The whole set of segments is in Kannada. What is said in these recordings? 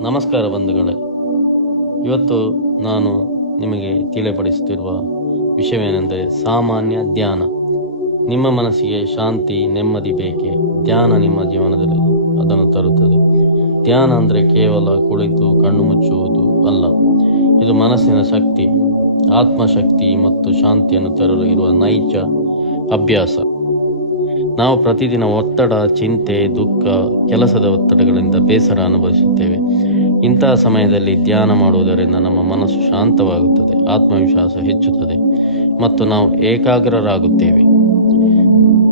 ನಮಸ್ಕಾರ ಬಂಧುಗಳೇ. ಇವತ್ತು ನಾನು ನಿಮಗೆ ತಿಳಿಪಡಿಸುತ್ತಿರುವ ವಿಷಯವೇನೆಂದರೆ ಸಾಮಾನ್ಯ ಧ್ಯಾನ. ನಿಮ್ಮ ಮನಸ್ಸಿಗೆ ಶಾಂತಿ, ನೆಮ್ಮದಿ ಬೇಕೆ? ಧ್ಯಾನ ನಿಮ್ಮ ಜೀವನದಲ್ಲಿ ಅದನ್ನು ತರುತ್ತದೆ. ಧ್ಯಾನ ಅಂದರೆ ಕೇವಲ ಕುಳಿತು, ಕಣ್ಣು ಮುಚ್ಚುವುದು ಅಲ್ಲ. ಇದು ಮನಸ್ಸಿನ ಶಕ್ತಿ, ಆತ್ಮಶಕ್ತಿ ಮತ್ತು ಶಾಂತಿಯನ್ನು ತರಲು ಇರುವ ನೈಜ ಅಭ್ಯಾಸ. ನಾವು ಪ್ರತಿದಿನ ಒತ್ತಡ, ಚಿಂತೆ, ದುಃಖ, ಕೆಲಸದ ಒತ್ತಡಗಳಿಂದ ಬೇಸರ ಅನುಭವಿಸುತ್ತೇವೆ. ಇಂತಹ ಸಮಯದಲ್ಲಿ ಧ್ಯಾನ ಮಾಡುವುದರಿಂದ ನಮ್ಮ ಮನಸ್ಸು ಶಾಂತವಾಗುತ್ತದೆ, ಆತ್ಮವಿಶ್ವಾಸ ಹೆಚ್ಚುತ್ತದೆ ಮತ್ತು ನಾವು ಏಕಾಗ್ರರಾಗುತ್ತೇವೆ.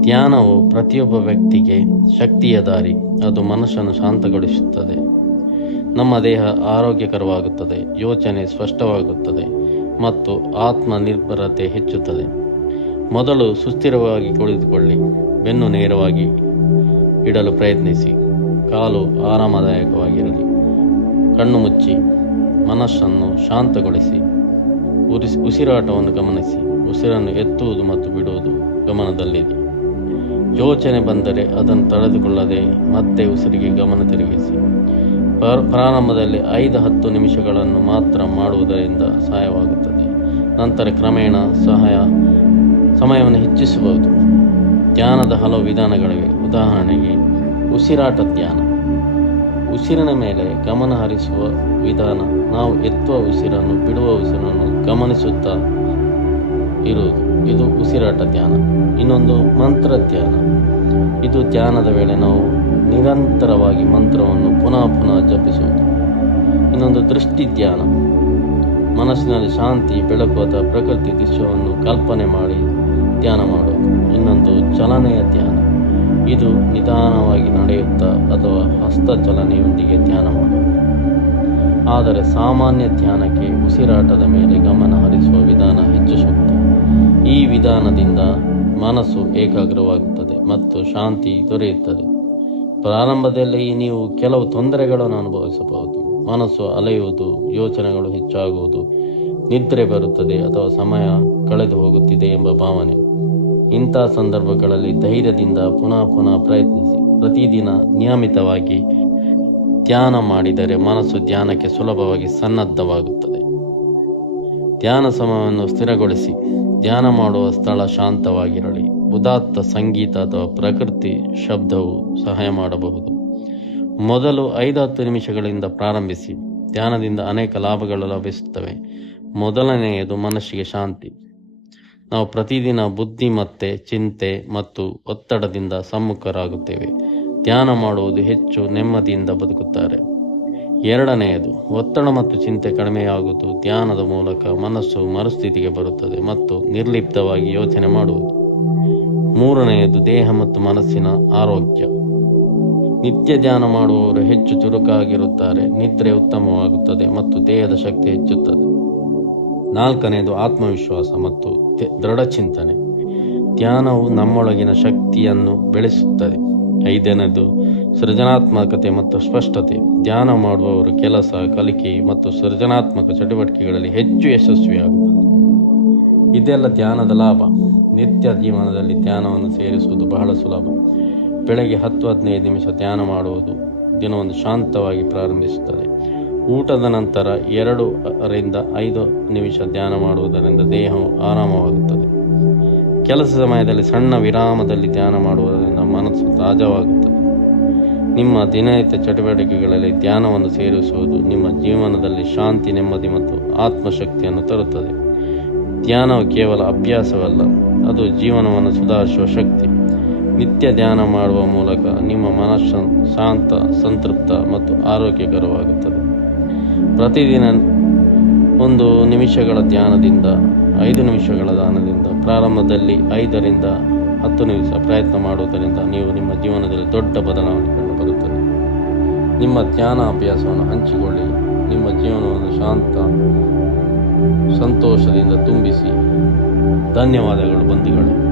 ಧ್ಯಾನವು ಪ್ರತಿಯೊಬ್ಬ ವ್ಯಕ್ತಿಗೆ ಶಕ್ತಿಯ ದಾರಿ, ಅದು ಮನಸ್ಸನ್ನು ಶಾಂತಗೊಳಿಸುತ್ತದೆ. ನಮ್ಮ ದೇಹ ಆರೋಗ್ಯಕರವಾಗುತ್ತದೆ, ಯೋಚನೆ ಸ್ಪಷ್ಟವಾಗುತ್ತದೆ ಮತ್ತು ಆತ್ಮ ನಿರ್ಭರತೆ ಹೆಚ್ಚುತ್ತದೆ. ಮೊದಲು ಸುಸ್ಥಿರವಾಗಿ ಕುಳಿತುಕೊಳ್ಳಿ, ಬೆನ್ನು ನೇರವಾಗಿ ಇಡಲು ಪ್ರಯತ್ನಿಸಿ, ಕಾಲು ಆರಾಮದಾಯಕವಾಗಿರಲಿ. ಕಣ್ಣು ಮುಚ್ಚಿ ಮನಸ್ಸನ್ನು ಶಾಂತಗೊಳಿಸಿ ಉರಿಸಿ ಉಸಿರಾಟವನ್ನು ಗಮನಿಸಿ, ಉಸಿರನ್ನು ಎತ್ತುವುದು ಮತ್ತು ಬಿಡುವುದು ಗಮನದಲ್ಲಿದೆ. ಯೋಚನೆ ಬಂದರೆ ಅದನ್ನು ತಡೆದುಕೊಳ್ಳದೆ ಮತ್ತೆ ಉಸಿರಿಗೆ ಗಮನ ತಿರುಗಿಸಿ. ಪ್ರ- ಪ್ರಾರಂಭದಲ್ಲಿ ಐದು ಹತ್ತು ನಿಮಿಷಗಳನ್ನು ಮಾತ್ರ ಮಾಡುವುದರಿಂದ ಸಹಾಯವಾಗುತ್ತದೆ. ನಂತರ ಕ್ರಮೇಣ ಸಹಾಯ, ಸಮಯವನ್ನು ಹೆಚ್ಚಿಸಬಹುದು ಧ್ಯಾನದ ಹಲವು ವಿಧಾನಗಳಿವೆ. ಉದಾಹರಣೆಗೆ, ಉಸಿರಾಟ ಧ್ಯಾನ. ಉಸಿರಿನ ಮೇಲೆ ಗಮನ ಹರಿಸುವ ವಿಧಾನ, ನಾವು ಎತ್ತುವ ಉಸಿರನ್ನು, ಬಿಡುವ ಉಸಿರನ್ನು ಗಮನಿಸುತ್ತಾ ಇರುವುದು. ಇದು ಉಸಿರಾಟ ಧ್ಯಾನ. ಇನ್ನೊಂದು ಮಂತ್ರ ಧ್ಯಾನ. ಇದು ಧ್ಯಾನದ ವೇಳೆ ನಾವು ನಿರಂತರವಾಗಿ ಮಂತ್ರವನ್ನು ಪುನಃ ಪುನಃ ಜಪಿಸುವುದು. ಇನ್ನೊಂದು ದೃಷ್ಟಿ ಧ್ಯಾನ. ಮನಸ್ಸಿನಲ್ಲಿ ಶಾಂತಿ, ಬೆಳಕು ಅಥವಾ ಪ್ರಕೃತಿ ದೃಶ್ಯವನ್ನು ಕಲ್ಪನೆ ಮಾಡಿ ಧ್ಯಾನ ಮಾಡುವುದು. ಇನ್ನೊಂದು ಚಲನೆಯ ಧ್ಯಾನ. ಇದು ನಿಧಾನವಾಗಿ ನಡೆಯುತ್ತಾ ಅಥವಾ ಹಸ್ತ ಚಲನೆಯೊಂದಿಗೆ ಧ್ಯಾನ ಮಾಡುವುದು ಆದರೆ ಸಾಮಾನ್ಯ ಧ್ಯಾನಕ್ಕೆ ಉಸಿರಾಟದ ಮೇಲೆ ಗಮನ ಹರಿಸುವ ವಿಧಾನ ಹೆಚ್ಚು ಸೂಕ್ತ ಈ ವಿಧಾನದಿಂದ ಮನಸ್ಸು ಏಕಾಗ್ರವಾಗುತ್ತದೆ ಮತ್ತು ಶಾಂತಿ ದೊರೆಯುತ್ತದೆ. ಪ್ರಾರಂಭದಲ್ಲಿ ನೀವು ಕೆಲವು ತೊಂದರೆಗಳನ್ನು ಅನುಭವಿಸಬಹುದು. ಮನಸ್ಸು ಅಲೆಯುವುದು, ಯೋಚನೆಗಳು ಹೆಚ್ಚಾಗುವುದು, ನಿದ್ರೆ ಬರುತ್ತದೆ ಅಥವಾ ಸಮಯ ಕಳೆದು ಹೋಗುತ್ತಿದೆ ಎಂಬ ಭಾವನೆ. ಇಂಥ ಸಂದರ್ಭಗಳಲ್ಲಿ ಧೈರ್ಯದಿಂದ ಪುನಃ ಪುನಃ ಪ್ರಯತ್ನಿಸಿ. ಪ್ರತಿದಿನ ನಿಯಮಿತವಾಗಿ ಧ್ಯಾನ ಮಾಡಿದರೆ ಮನಸ್ಸು ಧ್ಯಾನಕ್ಕೆ ಸುಲಭವಾಗಿ ಸನ್ನದ್ಧವಾಗುತ್ತದೆ. ಧ್ಯಾನ ಸಮಯವನ್ನು ಸ್ಥಿರಗೊಳಿಸಿ. ಧ್ಯಾನ ಮಾಡುವ ಸ್ಥಳ ಶಾಂತವಾಗಿರಲಿ. ಉದಾತ್ತ ಸಂಗೀತ ಅಥವಾ ಪ್ರಕೃತಿ ಶಬ್ದವು ಸಹಾಯ ಮಾಡಬಹುದು. ಮೊದಲು ಐದು ಹತ್ತು ನಿಮಿಷಗಳಿಂದ ಪ್ರಾರಂಭಿಸಿ. ಧ್ಯಾನದಿಂದ ಅನೇಕ ಲಾಭಗಳು ಲಭಿಸುತ್ತವೆ. ಮೊದಲನೆಯದು ಮನಸ್ಸಿಗೆ ಶಾಂತಿ. ನಾವು ಪ್ರತಿದಿನ ಬುದ್ಧಿ ಮತ್ತೆ ಚಿಂತೆ ಮತ್ತು ಒತ್ತಡದಿಂದ ಸಮ್ಮುಖರಾಗುತ್ತೇವೆ. ಧ್ಯಾನ ಮಾಡುವುದು ಹೆಚ್ಚು ನೆಮ್ಮದಿಯಿಂದ ಬದುಕುತ್ತಾರೆ. ಎರಡನೆಯದು, ಒತ್ತಡ ಮತ್ತು ಚಿಂತೆ ಕಡಿಮೆಯಾಗುವುದು ಧ್ಯಾನದ ಮೂಲಕ ಮನಸ್ಸು ಮರುಸ್ಥಿತಿಗೆ ಬರುತ್ತದೆ ಮತ್ತು ನಿರ್ಲಿಪ್ತವಾಗಿ ಯೋಚನೆ ಮಾಡುವುದು. ಮೂರನೆಯದು, ದೇಹ ಮತ್ತು ಮನಸ್ಸಿನ ಆರೋಗ್ಯ. ನಿತ್ಯ ಧ್ಯಾನ ಮಾಡುವವರು ಹೆಚ್ಚು ಚುರುಕಾಗಿರುತ್ತಾರೆ, ನಿದ್ರೆ ಉತ್ತಮವಾಗುತ್ತದೆ ಮತ್ತು ದೇಹದ ಶಕ್ತಿ ಹೆಚ್ಚುತ್ತದೆ. ನಾಲ್ಕನೆಯದು ಆತ್ಮವಿಶ್ವಾಸ ಮತ್ತು ದೃಢ ಚಿಂತನೆ. ಧ್ಯಾನವು ನಮ್ಮೊಳಗಿನ ಶಕ್ತಿಯನ್ನು ಬೆಳೆಸುತ್ತದೆ. ಐದನೇದು ಸೃಜನಾತ್ಮಕತೆ ಮತ್ತು ಸ್ಪಷ್ಟತೆ. ಧ್ಯಾನ ಮಾಡುವವರು ಕೆಲಸ, ಕಲಿಕೆ ಮತ್ತು ಸೃಜನಾತ್ಮಕ ಚಟುವಟಿಕೆಗಳಲ್ಲಿ ಹೆಚ್ಚು ಯಶಸ್ವಿಯಾಗುತ್ತದೆ ಇದೆಲ್ಲ ಧ್ಯಾನದ ಲಾಭ. ನಿತ್ಯ ಜೀವನದಲ್ಲಿ ಧ್ಯಾನವನ್ನು ಸೇರಿಸುವುದು ಬಹಳ ಸುಲಭ. ಬೆಳಗ್ಗೆ ಹತ್ತು ಹದಿನೈದು ನಿಮಿಷ ಧ್ಯಾನ ಮಾಡುವುದು ದಿನವನ್ನು ಶಾಂತವಾಗಿ ಪ್ರಾರಂಭಿಸುತ್ತದೆ. ಊಟದ ನಂತರ ಎರಡು ರಿಂದ ಐದು ನಿಮಿಷ ಧ್ಯಾನ ಮಾಡುವುದರಿಂದ ದೇಹವು ಆರಾಮವಾಗುತ್ತದೆ. ಕೆಲಸ ಸಮಯದಲ್ಲಿ ಸಣ್ಣ ವಿರಾಮದಲ್ಲಿ ಧ್ಯಾನ ಮಾಡುವುದರಿಂದ ಮನಸ್ಸು ತಾಜಾವಾಗುತ್ತದೆ. ನಿಮ್ಮ ದಿನನಿತ್ಯ ಚಟುವಟಿಕೆಗಳಲ್ಲಿ ಧ್ಯಾನವನ್ನು ಸೇರಿಸುವುದು ನಿಮ್ಮ ಜೀವನದಲ್ಲಿ ಶಾಂತಿ, ನೆಮ್ಮದಿ ಮತ್ತು ಆತ್ಮಶಕ್ತಿಯನ್ನು ತರುತ್ತದೆ. ಧ್ಯಾನವು ಕೇವಲ ಅಭ್ಯಾಸವಲ್ಲ, ಅದು ಜೀವನವನ್ನು ಸುಧಾರಿಸುವ ಶಕ್ತಿ. ನಿತ್ಯ ಧ್ಯಾನ ಮಾಡುವ ಮೂಲಕ ನಿಮ್ಮ ಮನಸ್ಸು ಶಾಂತ, ಸಂತೃಪ್ತ ಮತ್ತು ಆರೋಗ್ಯಕರವಾಗುತ್ತದೆ. ಪ್ರತಿದಿನ ಒಂದು ನಿಮಿಷಗಳ ಧ್ಯಾನದಿಂದ, ಐದು ನಿಮಿಷಗಳ ಧ್ಯಾನದಿಂದ ಪ್ರಾರಂಭದಲ್ಲಿ ಐದರಿಂದ ಹತ್ತು ನಿಮಿಷ ಪ್ರಯತ್ನ ಮಾಡುವುದರಿಂದ ನೀವು ನಿಮ್ಮ ಜೀವನದಲ್ಲಿ ದೊಡ್ಡ ಬದಲಾವಣೆ ಕಂಡುಬರುತ್ತದೆ. ನಿಮ್ಮ ಧ್ಯಾನ ಅಭ್ಯಾಸವನ್ನು ಹಂಚಿಕೊಳ್ಳಿ. ನಿಮ್ಮ ಜೀವನವನ್ನು ಶಾಂತ, ಸಂತೋಷದಿಂದ ತುಂಬಿಸಿ. ಧನ್ಯವಾದಗಳು ಬಂಧುಗಳೇ.